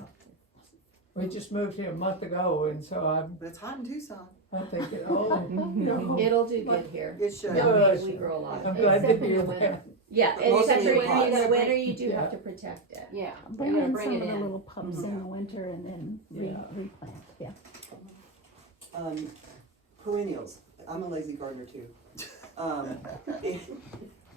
We just moved here a month ago, and so But it's hot in Tucson. I'm thinking, oh, no. It'll do good here. It should. Yeah. We grow a lot. I'm glad to Except in hear the winter. that. Yeah, But most except of for the in pots- the winter, you do Yeah. have to protect it. Yeah. Bring You gotta in bring some it of the in. little pups in the winter and then Yeah. replant, yeah. Perennials. I'm a lazy gardener too.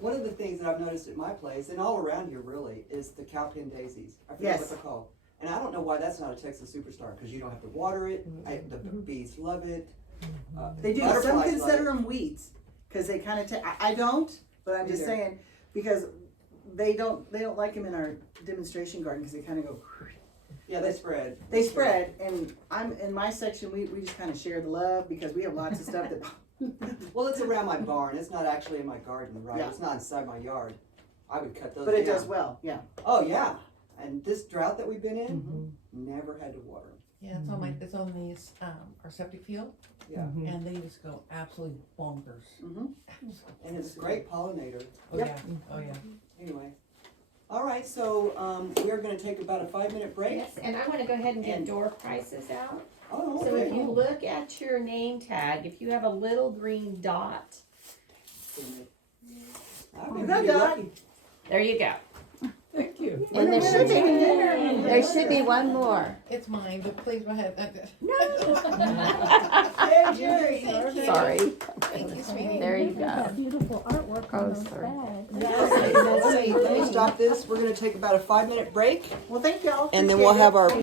One of the things that I've noticed at my place, and all around here really, is the cowpin daisies. I forget Yes. what they're called. And I don't know why that's not a Texas superstar, because you don't have to water it. The bees love it. They do. Some Butterflies love consider it. them weeds because they kind of. I don't, but I'm just Either. saying because they don't like them in our demonstration garden because they kind of go. Yeah, they spread. They spread, and I'm in my section. We just kind of share the love because we have lots of stuff that. Well, it's around my barn. It's not actually in my garden, right? Yeah. It's not inside my yard. I would cut those But it down. does well. Yeah. Oh, yeah. And this drought that we've been in, Mm-hmm. never had to water 'em. Yeah, it's on these, our septic field, Yeah. and they just go absolutely bonkers. Mm-hmm. And it's a great pollinator. Oh, Yep. yeah, oh, yeah. Anyway. All right, so we're going to take about a 5-minute break. Yes, and I wanna go ahead and get door prices out. Oh, So if okay. you look at your name tag, if you have a little green dot, I You may got be that? lucky. there you go. Thank you. And there should be one more. It's mine, but please go ahead. Hey, Jerry. Sorry, Thank you, sweetie. there you Look at go. that beautiful artwork Oh, on those sorry. bags. Let me stop this. We're going to take about a 5-minute break, Well, thank y'all. and then Appreciate we'll it. have our